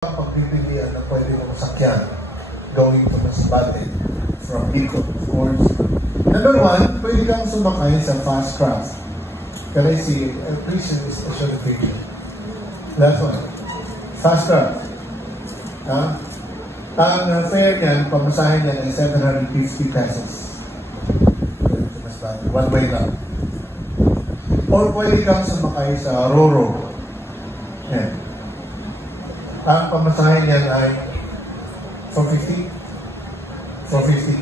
Pagpipilian na pwede mong sakyan going to Masbate from Bicol, of course. Number one, pwede kang sumakay sa fast craft. Can I see a prison special picture? That's one. Fast craft. Ang fare niyan, pamasahin niyan ay 750 pesos. Going to Masbate. One way lang. Or pwede kang sumakay sa Roro. Yan. Ang pamasahin niyan ay 450. 450.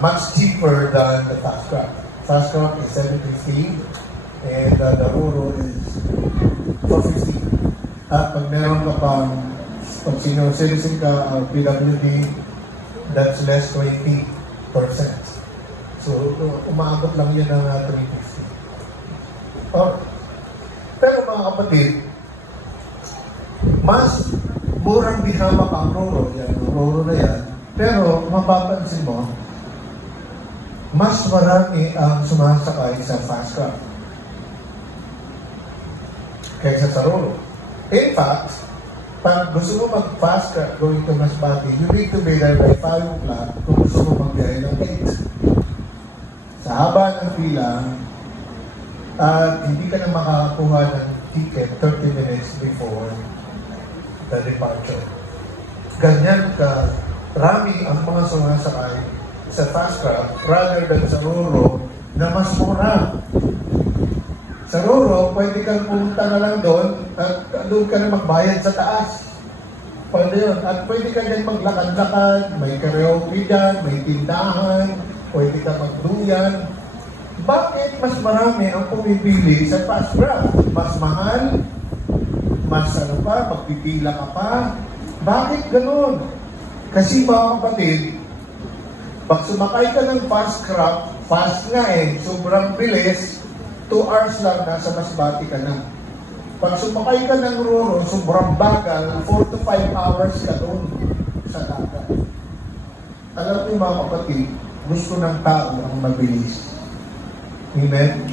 Much cheaper than the fast craft. Fast craft is 750 and the Roro is 450. At pag meron ka pag senior citizen ka, PWD, that's less 20%. So, umaabot lang yun ng 350. Pero mga kapatid, mas murang dihamak ang Roro, yan, Roro na yan. Pero mapapansin mo, mas marami ang sumasakay sa fast craft kaysa sa Roro. In fact, pag gusto mo mag-fast craft going to Masbate, you need to be there by 5 o'clock kung gusto mo magbiyahe ng 8. Sa haba ng pila, at hindi ka na makakakuha ng ticket 30 minutes before the departure. Ganyan ka rami ang mga sumasakay sa fast craft rather than sa Roro na mas mura. Sa Roro, pwede kang pumunta na lang doon at doon ka na magbayad sa taas. Pwede yun. At pwede ka din maglakad-lakad, may karaoke dyan, may tindahan, pwede ka magduyan. Bakit mas marami ang pumipili sa fast craft? Mas mahal? Mas magpipila ka pa? Bakit ganun? Kasi mga kapatid, pag sumakay ka ng fast craft, fast nga sobrang bilis, 2 hours lang, nasa Masbate ka na. Pag sumakay ka ng Roro, sobrang bagal, 4 to 5 hours ka doon sa dagat. Alam niyo mga kapatid, gusto ng tao ang mabilis. Amen?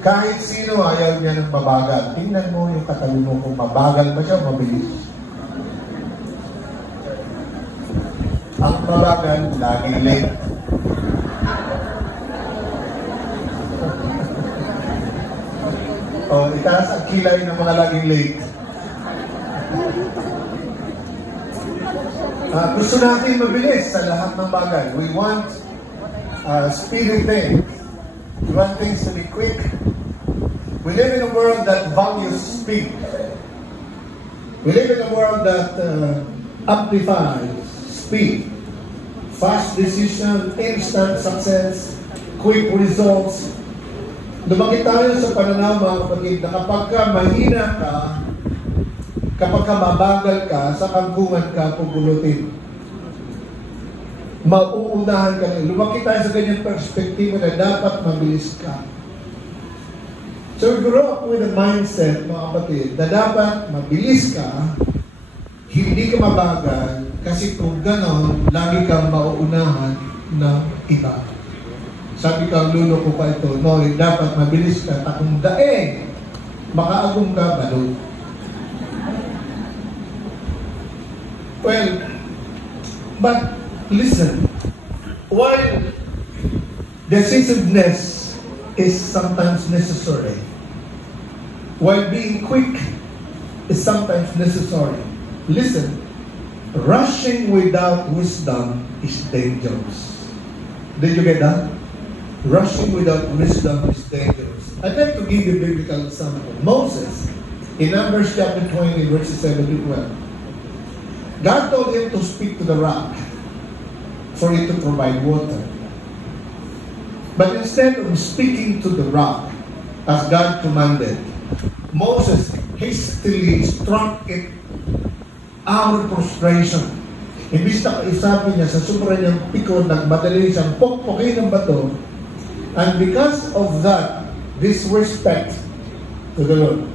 Kahit sino ayaw niya ng mabagal. Tingnan mo yung katabi mo kung mabagal ba siya o mabilis. Ang mabagal, laging late. Itaas ang kilay ng mga laging late. Gusto natin mabilis sa lahat ng bagay. We want speedy things. We want things to be quick. We live in a world that values speed. We live in a world that amplifies speed. Fast decision, instant success, quick results. Lumaki tayo sa pananaw mga kapatid na kapag ka mahina ka, kapag ka mabagal ka, sa kangkungan ka pupulutin. Mauunahan ka rin. Lumaki tayo sa ganyang perspektiba na dapat mabilis ka. So we grow up with a mindset, mga kapatid, na dapat mabilis ka, hindi ka mabagal, kasi kung ganon, lagi kang mauunahan ng iba. Sabi ka, lulo ko pa ito, no, dapat mabilis ka, takong dae, makaagong ka, balot. Well, but listen, while decisiveness is sometimes necessary, while being quick is sometimes necessary, listen, rushing without wisdom is dangerous. Did you get that? Rushing without wisdom is dangerous. I'd like to give you a biblical example. Moses, in Numbers chapter 20, verses 7 to 12, God told him to speak to the rock for it to provide water. But instead of speaking to the rock, as God commanded, Moses hastily struck it out of frustration. Imbis na kaisapin niya sa sobrang niyang pikon, nagmadali siyang pokpokin ng bato. And because of that disrespect to the Lord,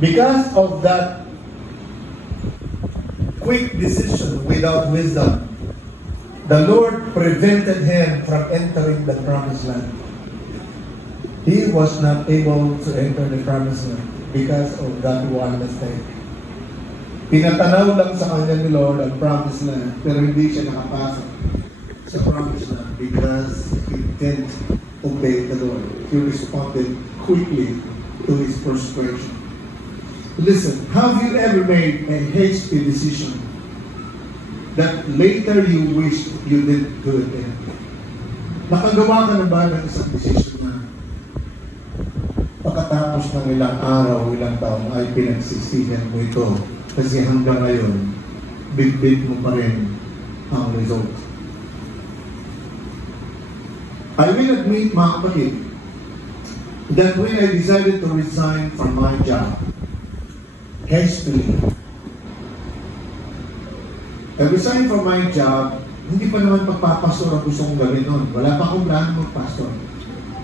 because of that quick decision without wisdom, the Lord prevented him from entering the promised land. He was not able to enter the promised land because of that one mistake. Pinatanaw lang sa kanya ni Lord ang promised land, pero hindi siya nakapasok sa promised land because he didn't obey the Lord. He responded quickly to his frustration. Listen, have you ever made a hasty decision that later you wished you didn't do it then? Nakagawa ka na ba ng isang decision na pagkatapos ng ilang araw, ilang taon ay pinagsisihan mo ito kasi hanggang ngayon, big mo pa rin ang result? I will admit, mga kapatid, that when I decided to resign from my job, hastily, I resigned from my job, hindi pa naman pagpapastor ang gusto kong gawin nun. Wala pa akong plano magpastor.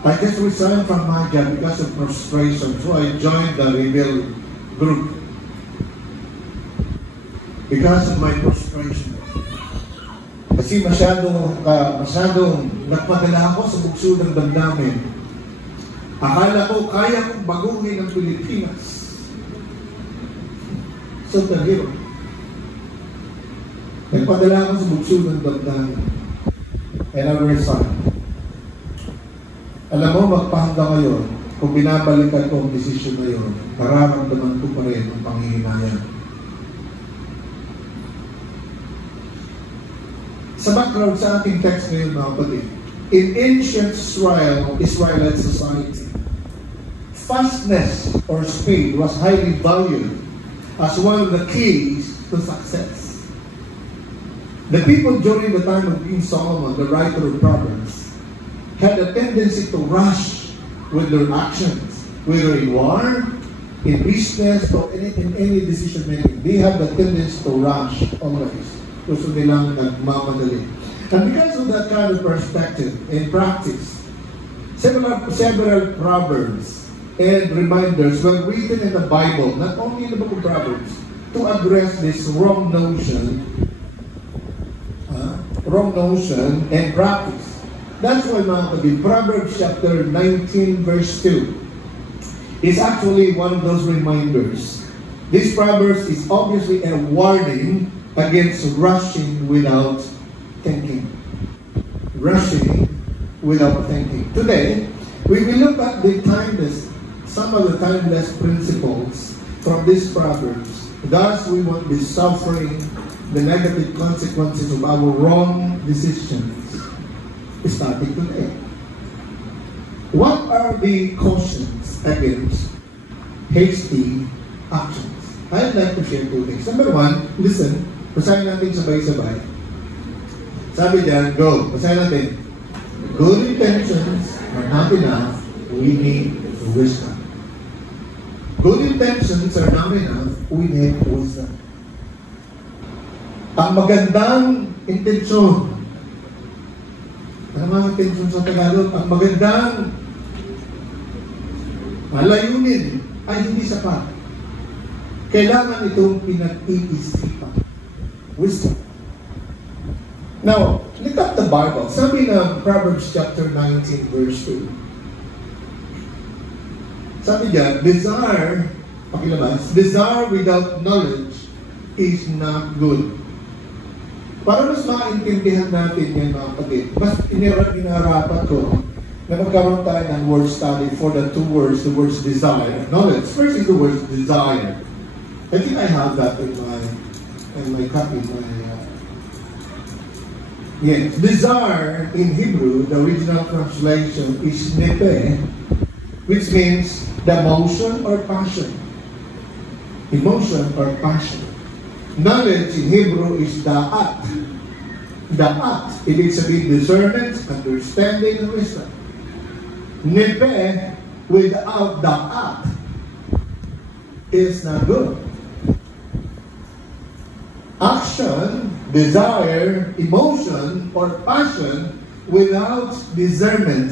I just resigned from my job because of frustration. So I joined the rebel group. Because of my frustration. Kasi masyadong nagpadala ako sa bugso ng damdamin. Akala ko kaya kong baguhin ang Pilipinas. So tahiro. Nagpadala ako sa bugso ng damdamin. And I resigned. Alam mo, magpahanggang ngayon, kung binabalikan ko ang desisyon na yun, nararamdaman ko pa rin ang panghihinayang. Sa background sa ating text ngayon, mga kapatid, in ancient Israelite society, fastness or speed was highly valued as one of the keys to success. The people during the time of King Solomon, the writer of Proverbs, had a tendency to rush with their actions, whether in war, in business, or in any decision making. They have the tendency to rush always. Gusto nilang nagmamadali. And because of that kind of perspective and practice, several proverbs and reminders were written in the Bible, not only in the book of Proverbs, to address this wrong notion and practice. That's why, mga kapatid, Proverbs chapter 19 verse 2 is actually one of those reminders. This Proverbs is obviously a warning against rushing without thinking. Rushing without thinking. Today, we will look at some of the timeless principles from these Proverbs. Thus, we won't be suffering the negative consequences of our wrong decisions starting today. What are the cautions against hasty actions? I'd like to share two things. Number one, listen, basahin natin sabay-sabay. Sabi diyan, go. Basahin natin. Good intentions are not enough. We need wisdom. Good intentions are not enough. We need wisdom. Ang magandang intensyon, ano mga intensyon sa Tagalog? Ang magandang layunin ay hindi sapat. Kailangan itong pinag-iisipan. Wisdom. Now, look at the Bible. Sabi na Proverbs chapter 19 verse 2. Sabi diyan, desire without knowledge is not good. Para mas maintindihan natin yan, mga kapatid, mas inarapat ko na magkaroon tayo ng word study for the two words, the words desire and knowledge. First is the word desire. I think I have that in my copy. Yes, desire in Hebrew, the original translation is nepe, which means the emotion or passion. Emotion or passion. Knowledge in Hebrew is da'at. Da'at, ibig sabihin discernment, understanding, and wisdom. Nepe, without da'at, is not good. Action, desire, emotion, or passion without discernment,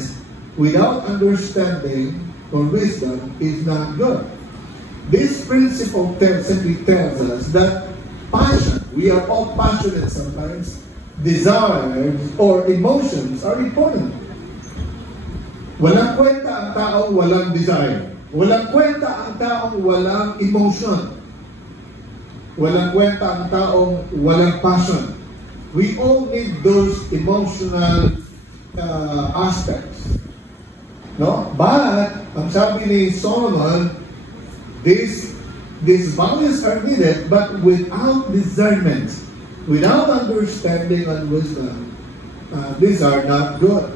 without understanding or wisdom is not good. This principle simply tells us that passion, we are all passionate sometimes, desires or emotions are important. Walang kwenta ang taong walang desire. Walang kwenta ang taong walang emotion. Walang kwenta ang taong walang passion. We all need those emotional aspects. No? But, ang sabi ni Solomon, these values are needed, but without discernment, without understanding and wisdom, these are not good.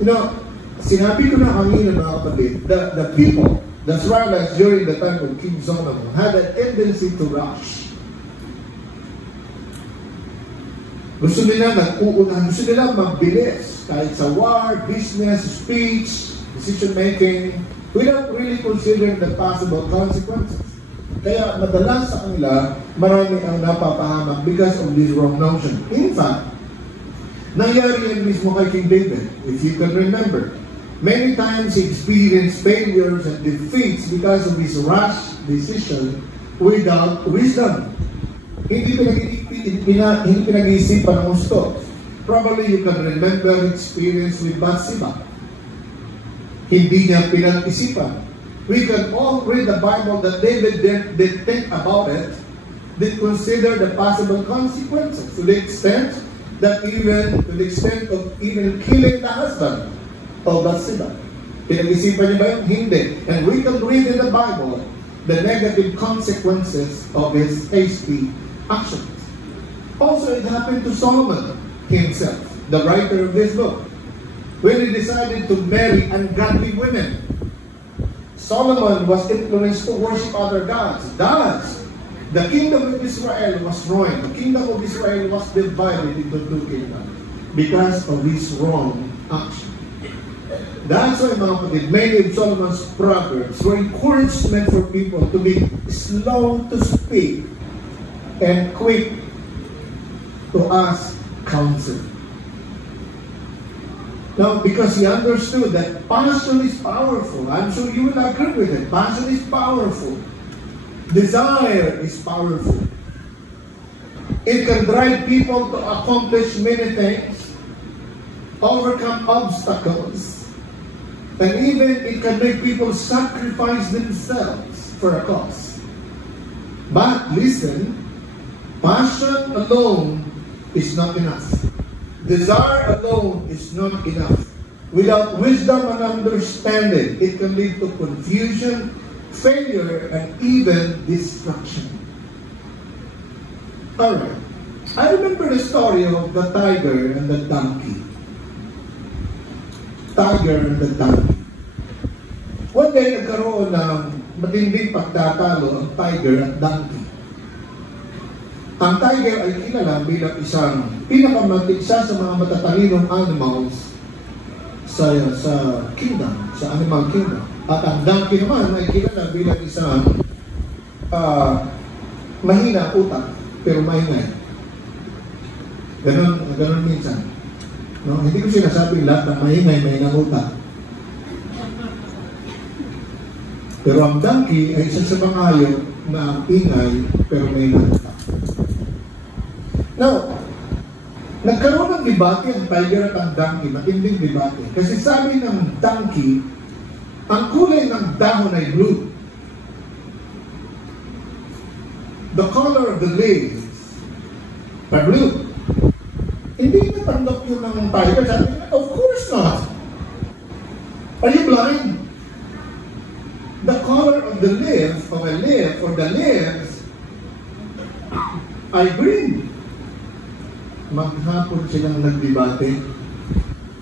You know, sinabi ko na kanina mga kapatid, the people, the Israelites during the time of King Solomon had a tendency to rush. Gusto nila nag-uunahan, gusto nila mabilis, kahit sa war, business, speech, decision-making, without really considering the possible consequences. Kaya madalas sa kanila, marami ang napapahamak because of this wrong notion. In fact, nangyari yan mismo kay King David, if you can remember. Many times he experienced failures and defeats because of his rash decision without wisdom. Hindi pinag-iisipan ng gusto. Probably you can remember experience with Bathsheba. Hindi niya pinag-isipan. We can all read the Bible that David did think about it, did consider the possible consequences to the extent of even killing the husband of Bathsheba. Pinag-isipan niya ba yun? Hindi. And we can read in the Bible the negative consequences of his hasty actions. Also, it happened to Solomon himself, the writer of this book. When he decided to marry ungodly women, Solomon was influenced to worship other gods. Thus, the kingdom of Israel was ruined. The kingdom of Israel was divided into two kingdoms because of his wrong action. That's why, mga kapatid, many of Solomon's proverbs were encouragement for people to be slow to speak and quick to ask counsel. Now, because he understood that passion is powerful. I'm sure you will agree with it. Passion is powerful. Desire is powerful. It can drive people to accomplish many things, overcome obstacles, and even it can make people sacrifice themselves for a cause. But listen, passion alone is not enough. Desire alone is not enough. Without wisdom and understanding, it can lead to confusion, failure, and even destruction. Alright. I remember the story of the tiger and the donkey. Tiger and the donkey. One day, nagkaroon ng matinding pagtatalo ang tiger at donkey. Ang tiger ay kilala bilang isa sa mga matatalinong animals sa kingdom, sa animal kingdom. At ang donkey naman ay kilala bilang isang mahina utak, pero maingay. Ganon minsan. No? Hindi ko sinasabing lahat ng maingay may utak. Pero ang donkey ay isa sa mga hayop na ingay, pero may utak. Now, nagkaroon ng debate ang tiger at ang donkey, matinding debate. Kasi sabi ng donkey, ang kulay ng dahon ay blue. The color of the leaves are blue. Hindi natanggap yun ng tiger. Sabi niya, of course not. Are you blind? The color of the leaf, of a leaf, or the leaves, ay green. Maghapon silang nagdebate.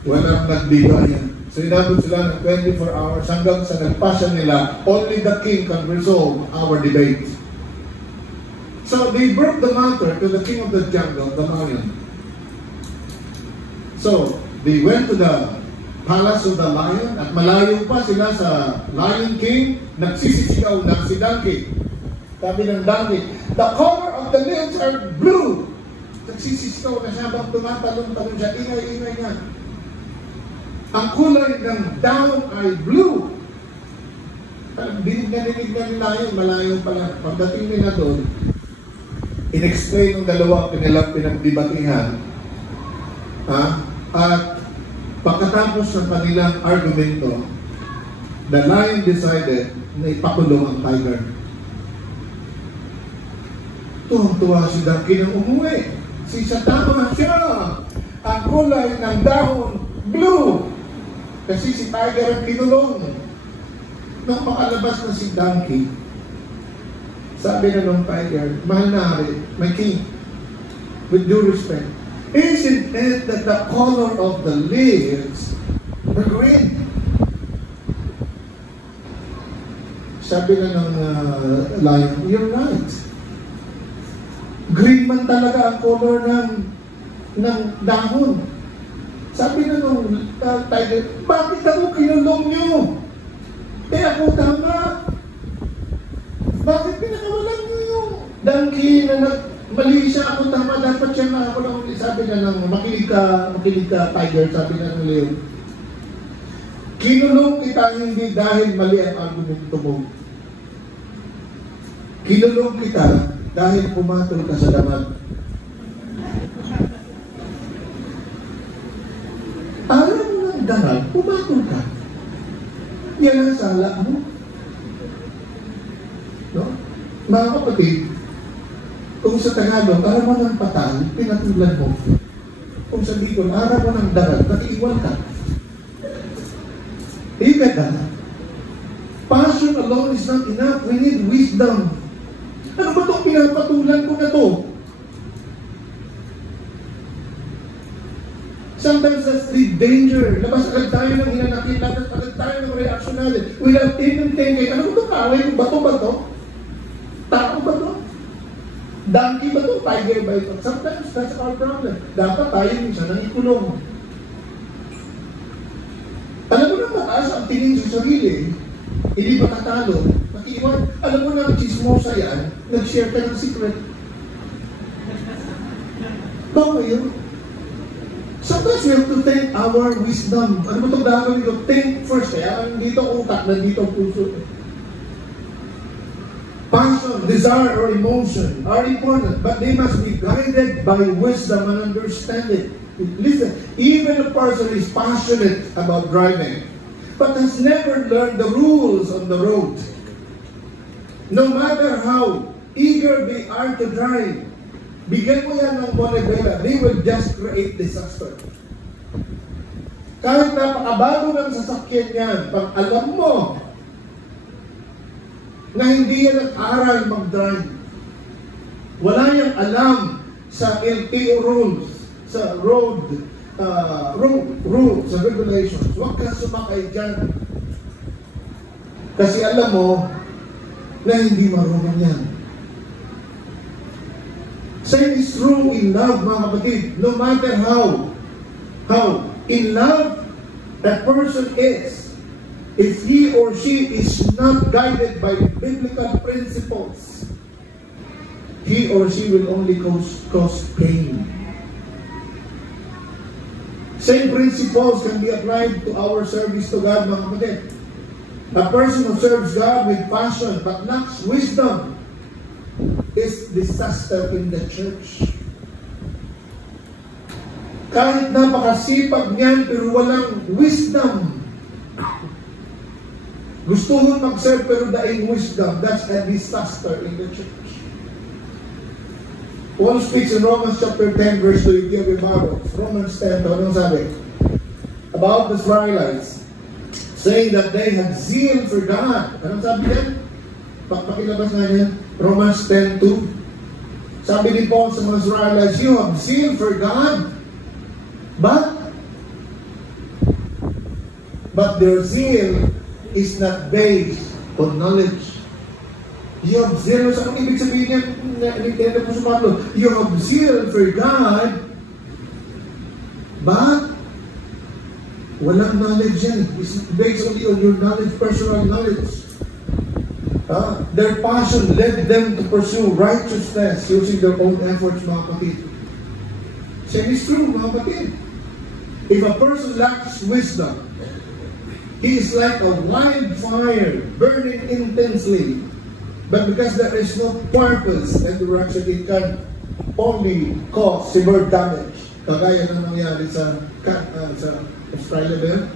Walang nagdibayan. So inabot sila ng 24 hours hanggang sa nagpasya nila, only the king can resolve our debate. So they brought the matter to the king of the jungle, the lion. So they went to the palace of the lion at malayo pa sila sa Lion King, nagsisisigaw na si donkey. Sabi ng donkey, the color of the leaves are blue. Nagsisisigaw na siya habang tumatalon-talon siya, ingay-ingay niya. Ang kulay ng dahon ay blue. Dinig na nila yun, malayo pala. Pagdating nila doon, in-explain ng dalawa kanilang pinagdebatihan. At pagkatapos ng kanilang argumento, the lion decided na ipakulong ang tiger. Tuwang-tuwa si Ducky nang umuwi. Sa tama siya. Ang kulay ng dahon, blue. Kasi si Tiger ang kinulong. Nung makalabas na si Ducky, sabi na ng Tiger, mahal na rin, my king, with due respect, isn't it that the color of the leaves are green? Sabi na ng lion, you're right. Green man talaga ang color ng dahon. Sabi na nung tiger, bakit ako kinulong nyo? Ako tama. Bakit pinakawalan nyo yung Ducky na mali siya, ako tama, dapat siya na ako lang. Sabi na nang makinig ka tiger, sabi na ng leon. Kinulong kita hindi dahil mali ang argumento mo. Kinulong kita dahil pumatol ka sa damag. Alam mo ng damag, pumatol ka. Yan ang sala mo. No? Mga kapatid, kung sa Tagalog, alam mo ng patal, pinatulan mo. Kung sa Bicol, alam mo ng daral, nag-iwan ka. Even that, passion alone is not enough. We need wisdom. Ano ba itong pinapatulan ko na to? Sometimes that's the danger. Labas agad tayo ng hinanakit, labas agad tayo ng reaction natin. Without even thinking, ano ba ito? Kaway mo ba ito? Tao ba ito? Donkey ba ito? Tiger ba ito? Sometimes that's our problem. Dapat tayo minsan nang ikulong. Alam mo na mataas ang tingin sa sarili, hindi ba tatalo? Nakiiwan. Alam mo na ang chismosa yan, nag-share ka ng secret. Baka yun? Sometimes we have to think our wisdom. Ano ba itong gagawin ko? Think first. Kaya nandito ang utak, nandito ang puso. Passion, desire, or emotion are important, but they must be guided by wisdom and understanding. Listen, even a person is passionate about driving, but has never learned the rules on the road. No matter how eager they are to drive, bigyan mo yan ng monebela, they will just create disaster. Kahit napakabago ng sasakyan yan, pag alam mo na hindi yan nag-aral mag-drive, wala niyang alam sa LTO rules, sa road rules, sa regulations, huwag ka sumakay dyan. Kasi alam mo na hindi marunong yan. Same is true in love, mga kapatid. No matter how in love that person is, if he or she is not guided by biblical principles, he or she will only cause pain. Same principles can be applied to our service to God, mga kapatid. A person who serves God with passion but lacks wisdom is disaster in the church. Kahit napakasipag niyan pero walang wisdom. Gusto mo mag-serve pero daing wisdom, that's a disaster in the church. Paul speaks in Romans chapter 10 verse 2, if you have your Bibles. Romans 10, anong sabi? About the Israelites, saying that they had zeal for God. Anong sabi yan? Pakilabas nga yan. Romans 10:2. Sabi ni Paul sa mga Israelites, you have zeal for God, but their zeal is not based on knowledge. You have zeal, sa kung ibig sabihin yan, po sa Pablo, you have zeal for God, but walang knowledge yan. It's based only on your knowledge, personal knowledge. Their passion led them to pursue righteousness using their own efforts, mga kapatid. Same is true, mga kapatid. If a person lacks wisdom, he is like a wildfire burning intensely. But because there is no purpose and direction, it can only cause severe damage. Kagaya na nangyari sa Australia,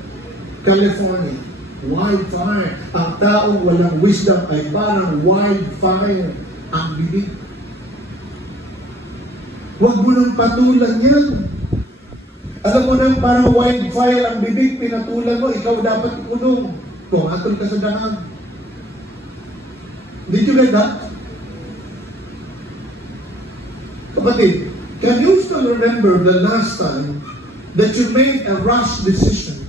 California. Wildfire. Ang taong walang wisdom ay parang wildfire ang bibig. Huwag mo nang patulan yan. Alam mo nang parang wildfire ang bibig, pinatulan mo, ikaw dapat ikulong. Kung atol ka sa dahag. Did you get that? Kapatid, can you still remember the last time that you made a rash decision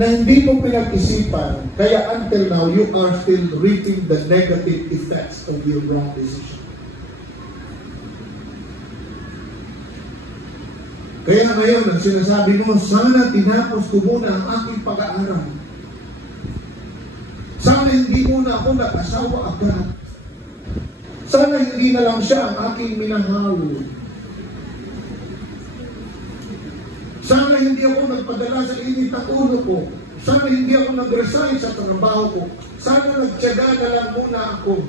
na hindi mo pinag-isipan, kaya until now, you are still reaping the negative effects of your wrong decision? Kaya ngayon, ang sinasabi mo, sana tinapos ko muna ang aking pag-aaral. Sana hindi muna ako nag-asawa agad. Sana hindi na lang siya ang aking minahal. Sana hindi ako nagpadala sa init ng ulo ko. Sana hindi ako nag-resign sa trabaho ko. Sana nagtiyaga na lang muna ako.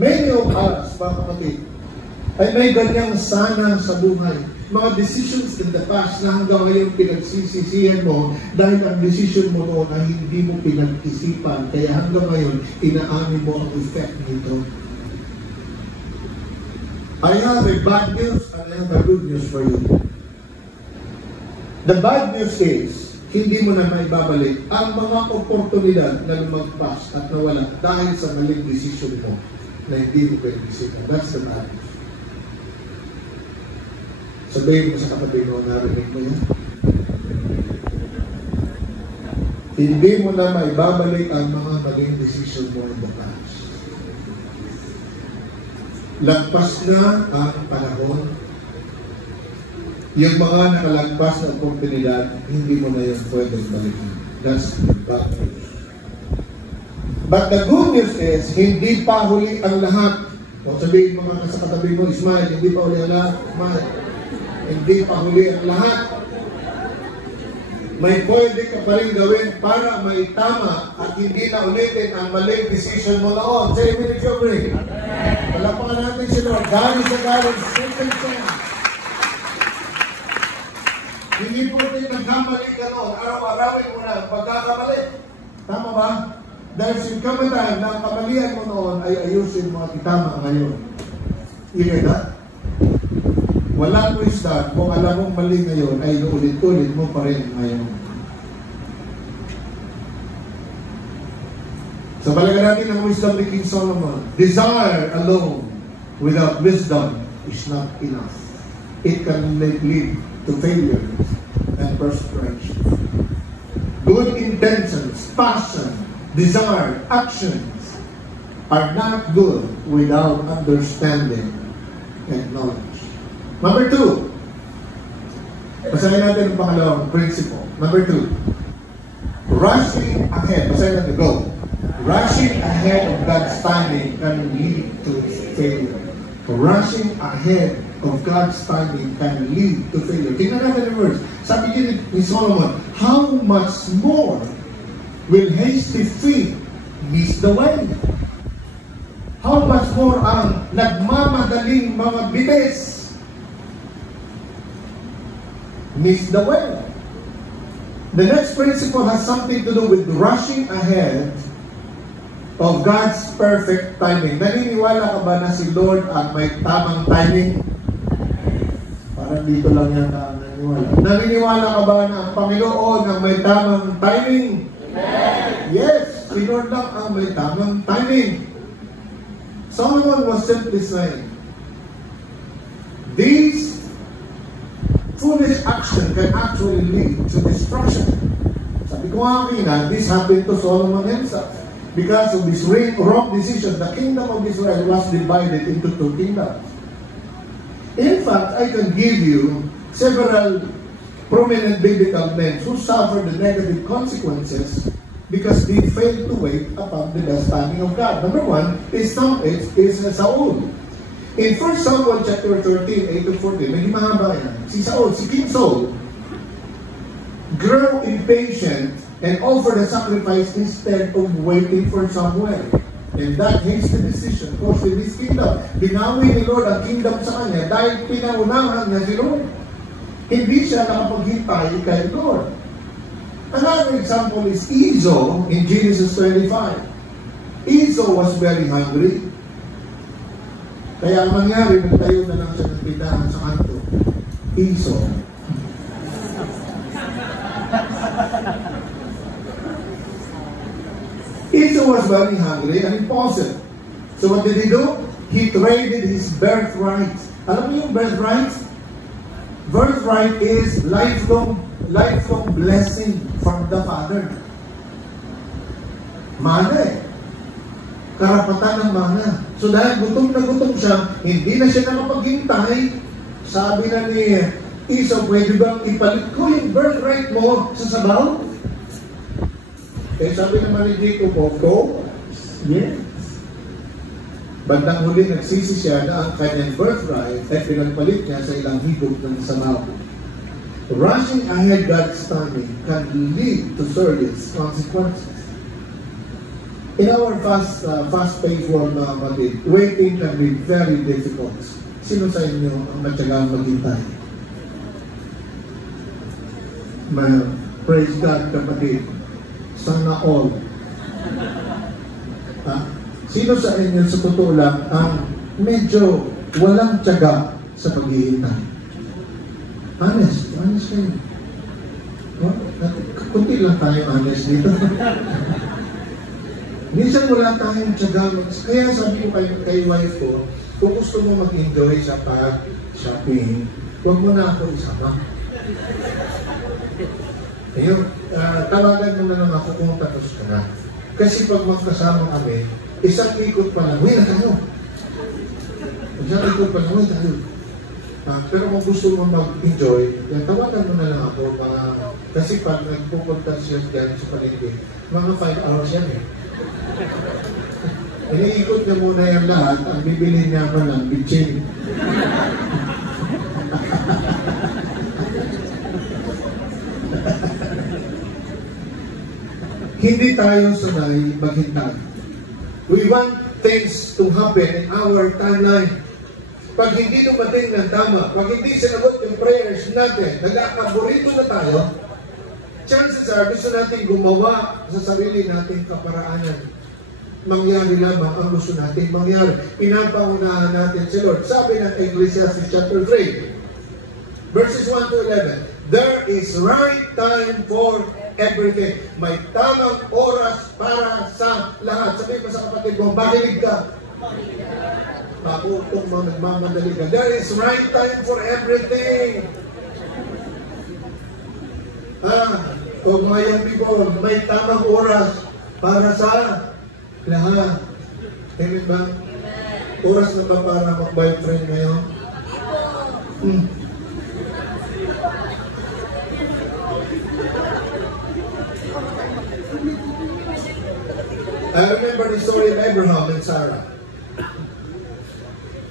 Many of us, mga kapatid, ay may ganyang sana sa buhay. Mga decisions in the past na hanggang ngayon pinagsisisihan mo dahil ang decision mo noon ay hindi mo pinag-isipan. Kaya hanggang ngayon, inaamin mo ang effect nito. I have a bad news and I have a good news for you. The bad news is, hindi mo na maibabalik ang mga oportunidad na lumagpas at nawala dahil sa maling decision mo na hindi mo pinag-isipan. That's the bad news. Sabihin mo sa kapatid mo, narinig mo yan. Hindi mo na maibabalik ang mga maling decision mo in the past. Lagpas na ang panahon. Yung mga nakalagpas na oportunidad, hindi mo na yun pwedeng balikan. That's the bad news. But the good news is, hindi pa huli ang lahat. O sabihin mo mga sa katabi mo, Ismail, hindi pa huli ang lahat. Ismail, hindi pa huli ang lahat. May pwede ka pa rin gawin para maitama at hindi na ulitin ang maling decision mo noon. Say, Minute Jobri. Palapakan natin si Lord. Galing sa galing, second chance. Hindi po rin nagkamali ka noon. Araw-arawin mo na ang pagkakamali. Tama ba? Dahil sinkamatahan na ang kamalian mo noon ay ayusin mo at itama ngayon. You get that? Walang wisdom kung alam mong mali ngayon ay ulit-ulit mo pa rin ngayon. So balikan natin ang wisdom ni King Solomon. Desire alone without wisdom is not enough. It can lead to failure and perspiration. Good intentions, passion, desire, actions are not good without understanding and knowledge. Number 2. Basahin natin ang pangalawang principle. Number 2. Rushing ahead. Basahin natin. Go. Rushing ahead of God's timing can lead to failure. Rushing ahead of God's timing can lead to failure. Tingnan natin ang verse. Sabi niya ni Solomon, how much more will hasty feet miss the way? How much more ang nagmamadaling mga bilis miss the way? The next principle has something to do with rushing ahead of God's perfect timing. Naniniwala ka ba na si Lord ang may tamang timing? Parang dito lang yan na naniniwala. Naniniwala ka ba na ang Panginoon ang may tamang timing? Yes, si Lord lang ang may tamang timing. Solomon was simply saying, these foolish action can actually lead to destruction. Sabi ko nga kanina, this happened to Solomon himself. Because of this wrong decision, the kingdom of Israel was divided into 2 kingdoms. In fact, I can give you several prominent biblical men who suffered the negative consequences because they failed to wait upon the best timing of God. Number 1 is Saul. In 1 Samuel chapter 13, 8-14, medyo mahaba yan. Si Saul, si King Saul, grew impatient and offered a sacrifice instead of waiting for Samuel. And that hasty decision cost him his kingdom. Binawi ni Lord ang kingdom sa kanya dahil pinaunahan niya si Lord. Hindi siya nakapaghintay kay Lord. Another example is Esau in Genesis 25. Esau was very hungry. Kaya ang nangyari, nagtayo na lang siya ng tindahan sa kanto. Piso. Esau was very hungry and impulsive. So what did he do? He traded his birthright. Alam mo yung birthright? Birthright is lifelong blessing from the Father. Mana eh. Karapatan ng mana. So dahil gutom na gutom siya, hindi na siya nakapaghintay. Sabi na ni Esau, pwede bang ipalit ko yung birthright mo sa sabaw? Eh sabi naman ni Jacob, go? Yes. Bandang huli nagsisi siya na ang kanyang birthright ay pinagpalit niya sa ilang higop ng sabaw. Rushing ahead God's timing can lead to serious consequences. In our fast-paced world na kapatid, waiting can be very difficult. Sino sa inyo ang matyagang maghintay? Praise God, kapatid. Sana all. Sino sa inyo sa totoo lang ang medyo walang tiyaga sa paghihintay? Honest kayo. Kunti lang tayo honest dito. Minsan wala tayong tiyaga. Kaya sabi ko kay wife ko, kung gusto mo mag-enjoy sa pag-shopping, huwag mo na ako isama. Ayun, tawagan mo na lang ako kung tapos ka na. Kasi pag magkasama kami, isang ikot pa lang, uwi na tayo. Isang ikot pa lang, uwi tayo. Pero kung gusto mo mag-enjoy, tawagan mo na lang ako. Kasi pag nagpupunta siya dyan sa palengke, mga 5 hours yan eh. Iniikot na muna yung lahat, ang bibili niya man lang, bitchin. Hindi tayo sanay maghintay. We want things to happen in our timeline. Pag hindi dumating ng tama, pag hindi sinagot yung prayers natin, nag-akaborito na tayo, chances are gusto natin gumawa sa sarili nating kaparaanan. Mangyari lamang ang gusto natin mangyari. Pinapangunahan natin si Lord. Sabi ng Ecclesiastes chapter 3, verses 1 to 11, there is right time for everything. May tamang oras para sa lahat. Sabi pa sa kapatid mo, makinig ka. Makutong mo, nagmamadali ka. There is right time for everything. Kung mga young people, may tamang oras para sa lahat. Amen ba? Oras na ba para mag-boyfriend ngayon? I remember the story of Abraham and Sarah.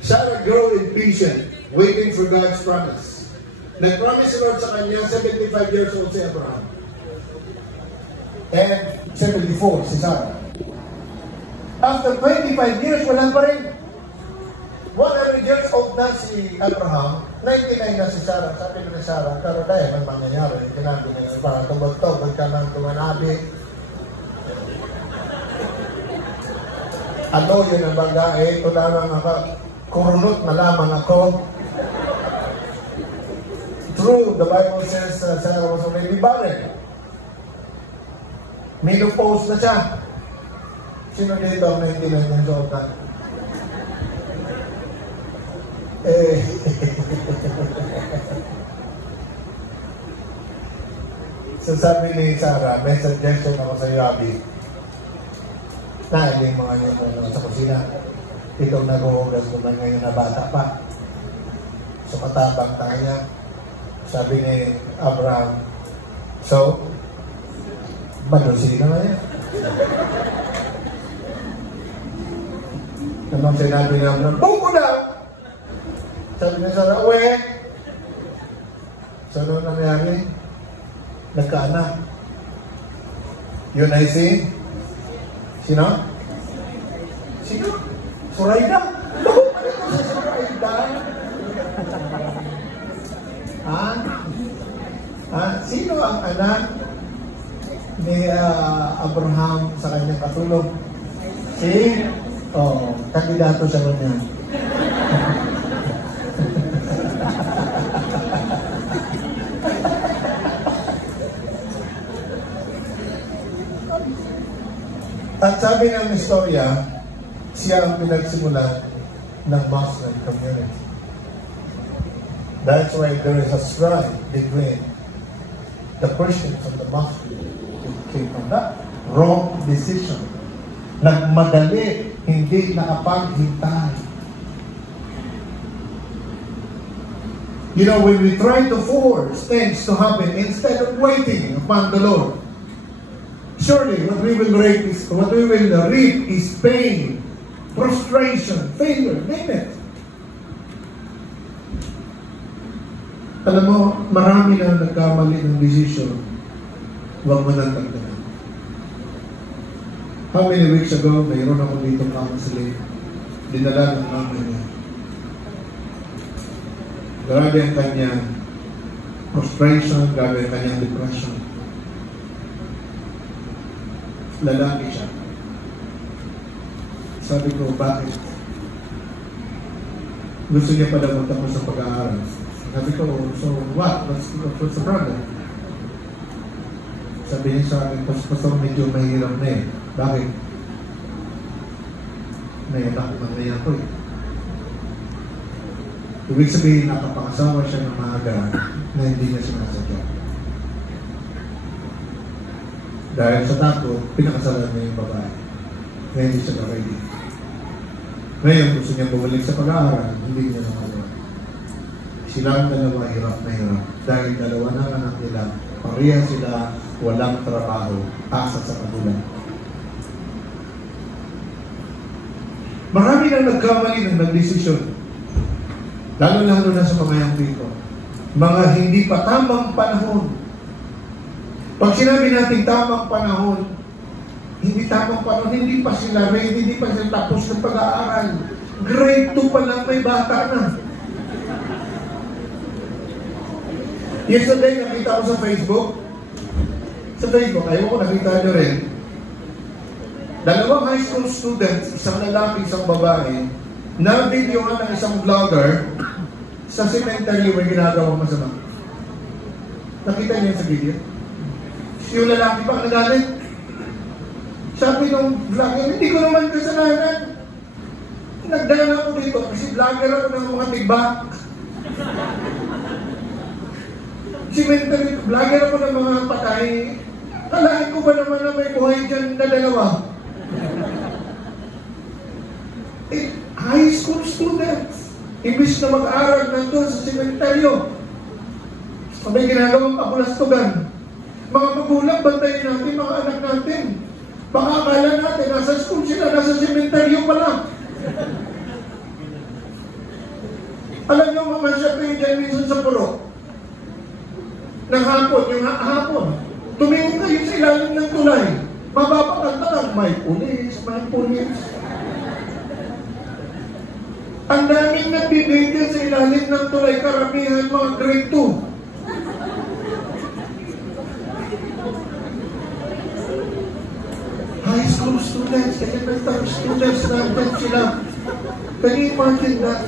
Sarah grew impatient, waiting for God's promise. Nag-promise si Lord sa kanya, 75 years old si Abraham. And 74 si Sarah. After 25 years, wala pa rin. 100 years old na si Abraham, 99 na si Sarah. Sabi ko ni Sarah, pero dahil may mangyayari, kinabi niya, para tubag-tubag ka ng tumanabi. Ano yun ang bagay? Ito lamang ako, kurunot na lamang ako. True, the Bible says Sarah was already barren. Menopause na siya. Sino dito ang 99 years old na? So sabi ni Sarah, may suggestion ako sa iyo, Abi. Yung mga yun sa kusina. Ikaw nag-uugas naman ngayon na bata pa. So matabang tayo. Sabi ni Abraham, so, malusin na yan. Naman sinabi niya, buko na! Sabi niya sa uwe. So, ano nangyari? Nagkaanak. Yun ay si? Sino? Sino? Suraida? Ano ito si Suraida? Sino ang anak ni Abraham sa kanyang katulong? Si? Kandidato sa kanya. Sabi ng istorya, siya ang pinagsimulan ng Muslim community. That's why there is a strife between the Christians and the Muslims. It came from that wrong decision. Nagmadali, hindi nakapaghintay. You know, when we try to force things to happen instead of waiting upon the Lord, surely what we will reap is pain, frustration, failure, name it. Alam mo, marami na nagkamali ng decision. Huwag mo nang tagdagan. How many weeks ago, mayroon ako dito counseling. Dinala ng mama niya. Grabe ang kanyang frustration, grabe ang kanyang depression. Lalaki siya. Sabi ko, bakit? Gusto niya pala magtapos sa pag-aaral. Sabi ko, so what? What's the problem? Sabi niya sa akin, pastor, medyo mahirap na eh. Bakit? May anak man na yan ko eh. Ibig sabihin, nakapangasawa siya ng maaga na hindi niya sinasadya. Dahil sa takot, pinakasalan niya yung babae na hindi siya ready. Ngayon, gusto niya bumalik sa pag-aaral, hindi niya nakagawa. Silang dalawa, hirap na hirap. Dahil dalawa na anak nila, pareha sila, walang trabaho, asa sa kagulang. Marami na nagkamali ng nagdesisyon. Lalo-lalo na sa mga yang dito. Mga hindi pa tamang panahon. Pag sinabi natin tamang panahon, hindi tamang panahon, hindi pa sila ready, hindi pa sila tapos ng pag-aaral. Grade 2 pa lang may bata na. Yesterday, nakita ko sa Facebook. Sa Facebook, ayaw ko nakita nyo rin. Dalawang high school students, isang lalaki, isang babae, na-videoan ng isang vlogger sa cemetery may ginagawang masama. Nakita niyo sa video? Yung lalaki pa nagalit. Sabi nung vlogger, hindi ko naman kasalanan. Nagdala ako dito kasi vlogger ako ng mga tigbak. Cemetery, vlogger ako ng mga patay. Kalahin ko ba naman na may buhay dyan na dalawa? High school students, imbis na mag-aaral nandun sa sementeryo, may ginagawang kapulastugan. Mga magulang, bantayin natin mga anak natin. Baka akala natin, nasa school sila, nasa sementeryo pa lang. Alam nyo, mamasyal kayo dyan minsan sa puro. Ng hapon, yung hapon. Tumingin kayo sa ilalim ng tulay. Mababakanta lang, may pulis, may pulis. Ang daming nagbibigyan sa ilalim ng tulay, karamihan mga grade 2. High school students, elementary students, nandun sila. Can you imagine that?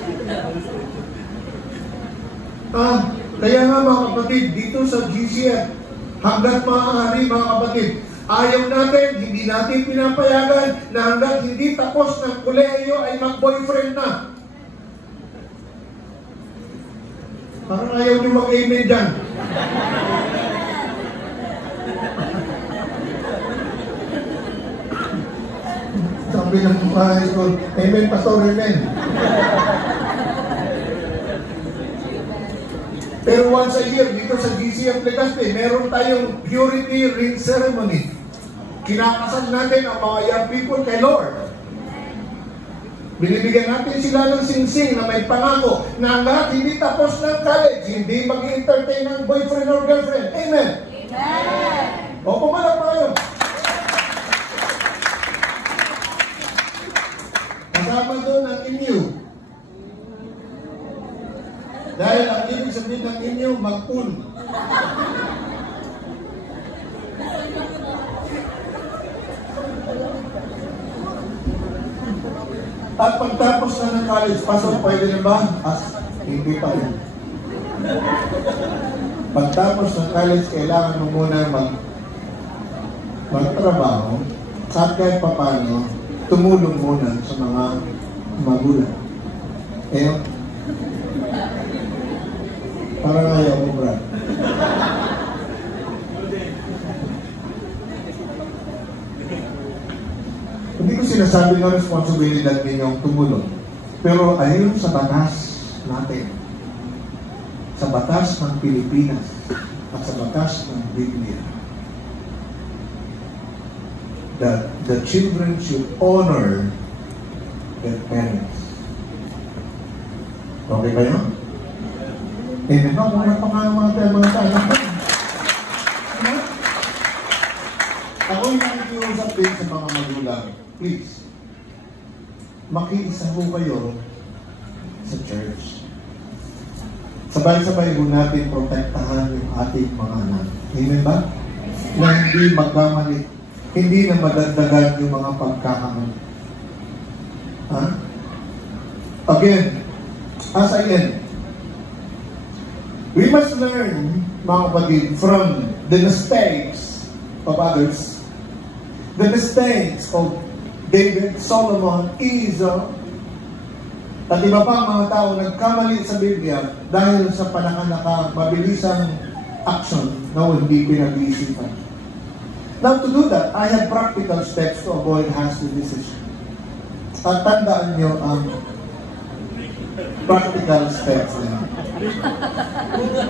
Kaya nga mga kapatid, dito sa GCF, hanggat maaari mga kapatid, ayaw natin, hindi natin pinapayagan na hanggat hindi tapos ng kolehiyo ay mag-boyfriend na. Parang ayaw niyo mag-amen dyan. Sabi ng high school, amen, pastor, amen. Pero once a year, dito sa GCF Legazpi, meron tayong purity ring ceremony. Kinakasal natin ang mga young people kay Lord. Binibigyan natin sila ng singsing na may pangako na hanggat hindi tapos ng college, hindi mag-entertain ng boyfriend or girlfriend. Amen? Amen! O, pumalak pa kayo. Kasama doon ang inyo. Dahil ang ibig sabihin ng inyo, mag-un. At pagtapos na ng college, pasok, pwede na ba? Hindi pa rin. Pagtapos ng college, kailangan mo muna magtrabaho At kahit papano, tumulong muna sa mga magulang. Eh, parang ayaw mo, Brad. Hindi ko sinasabi na responsibilidad ninyong tumulong. Pero ayon sa batas natin, sa batas ng Pilipinas, at sa batas ng Biblia, that the children should honor their parents. Okay ba yun? Eh, diba? Muna pa nga mga tayo. Ako yung nakikiusap din sa mga magulang. Please, makiisa ho kayo sa church. Sabay-sabay ho natin protektahan yung ating mga anak. Amen ba? Na hindi magkamali. Hindi na madagdagan yung mga pagkakamali. Ha? Again, as I end, we must learn, mga kapatid, from the mistakes of others. The mistakes of David, Solomon, Esau, at iba pa mga tao nagkamali sa Biblia dahil sa mabilisang action na hindi pinag-iisipan. Now, to do that, I have practical steps to avoid hasty decisions. At tandaan nyo ang practical steps na.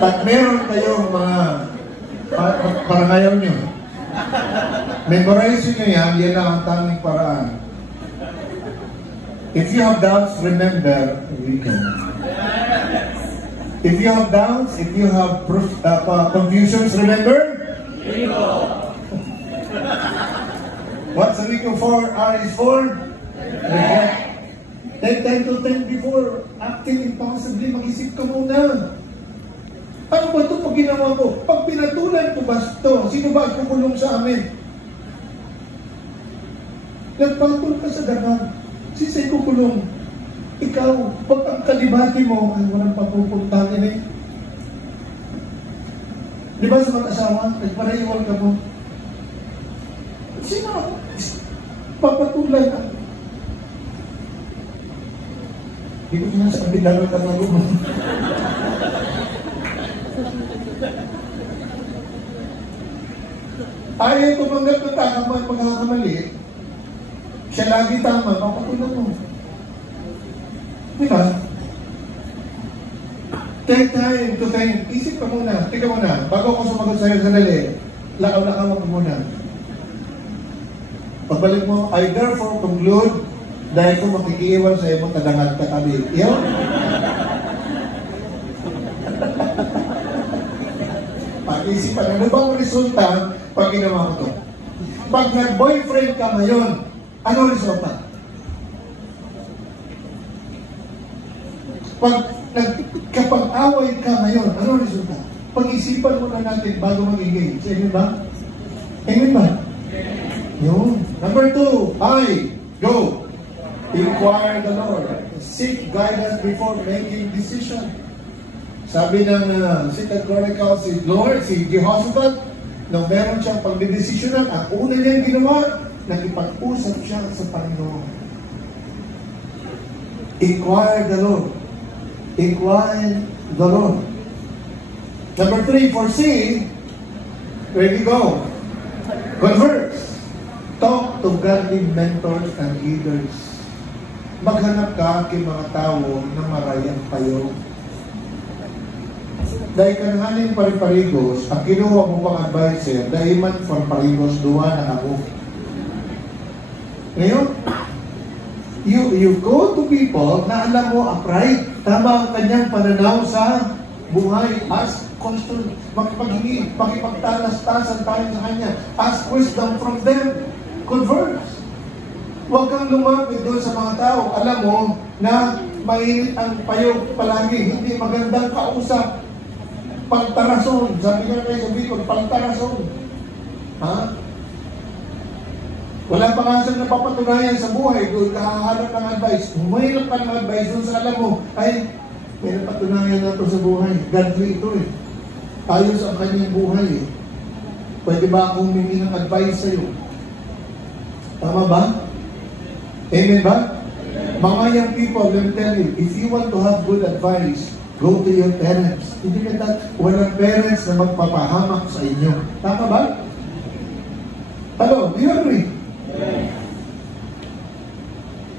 At meron kayong mga parang ayaw nyo. Memorize nyo yan lang ang tanging paraan. If you have doubts, remember, we can. If you have doubts, if you have confusions, remember, what's the Rico for? R is for? Reflect. Take 10 to 10 before acting impulsively, mag-isip ka muna. Ano ba ito pag ginawa ko? Pag pinatulan ko ba ito, sino ba kukulong sa amin? Nagpatol ka sa dagang, sisay kukulong. Ikaw, pag ang kalibati mo, ay walang papupuntahan eh. Di ba sa mag-asawa, nagparaiwal ka mo? Sino? Papatulan ka. Hindi ko sinasabi, lalo ka na mo. Ayaw ko bang nagtatama ang pagkakamali, siya lagi tama, papatulan mo. Diba? Take time to think. Isip ka muna. Tika muna. Bago ako sumagot sa'yo sandali, lakaw-lakaw mo muna. Pagbalik mo, I therefore conclude dahil kung makikiiwan sa iyong tadangan katabi. Iyon? Pag-isipan, ano bang resulta pag ginawa mo ito? Pag nag-boyfriend ka ngayon, ano resulta? Pag nagkapag-away ka ngayon, ano resulta? Pag-isipan mo na natin bago mag-engage. Amen ba? Amen ba? Yun. Number 2, I, go. Inquire the Lord. Seek guidance before making decision. Sabi ng 2 Chronicles, si Lord, si Jehoshaphat, nung meron siyang pagdidesisyonan, ang una niyang ginawa, nagipag-usap siya sa Panginoon. Inquire the Lord. Inquire the Lord. Number 3, foresee. Where you go? Converse. Talk to godly mentors and leaders. Maghanap ka kay mga tao na marayang payo. Dahil kanhanin pariparigos, ang kinuha mo pang advisor, dahil man pariparigos, duwa na ako. Ngayon, you go to people na alam mo upright, tama ang kanyang pananaw sa buhay. Ask question, makipaghingi, makipagtalas-tasan tayo sa kanya. Ask wisdom from them. Converse. Huwag kang lumapit doon sa mga tao. Alam mo na mainit ang payo palagi. Hindi magandang kausap. Pagtarason. Sabi nga kayo sa Bicol, pagtarason. Ha? Wala pa nga siyang napapatunayan sa buhay. Doon kahahanap ng advice. Mahirap ka ng advice doon sa alam mo. Ay, may napatunayan na ito sa buhay. Godly ito eh. Ayos ang kanyang buhay eh. Pwede ba akong humingi ng advice sa'yo? Tama ba? Amen ba? Mga young people, let me tell you, if you want to have good advice, go to your parents. Hindi ka walang parents na magpapahamak sa inyo. Tama ba? Hello, do you agree?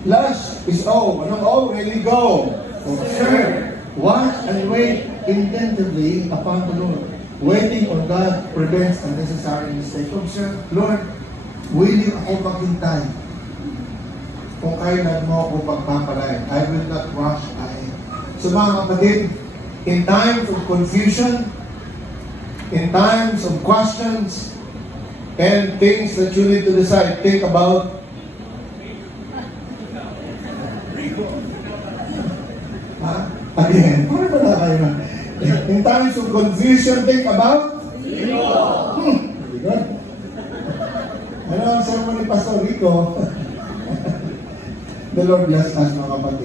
Last is O. Anong O? Really go. Observe. Watch and wait intensively upon the Lord. Waiting on God prevents unnecessary mistakes. Observe, Lord, willing ako maghintay. Kung kailan mo ako pagpapalain, I will not rush ahead. So mga kapatid, in times of confusion, in times of questions, and things that you need to decide, think about again, paano ba na kayo na? In times of confusion, think about Rico. Very good. Ano ang sermon ni Pastor Rico? The Lord bless us, mga kapatid.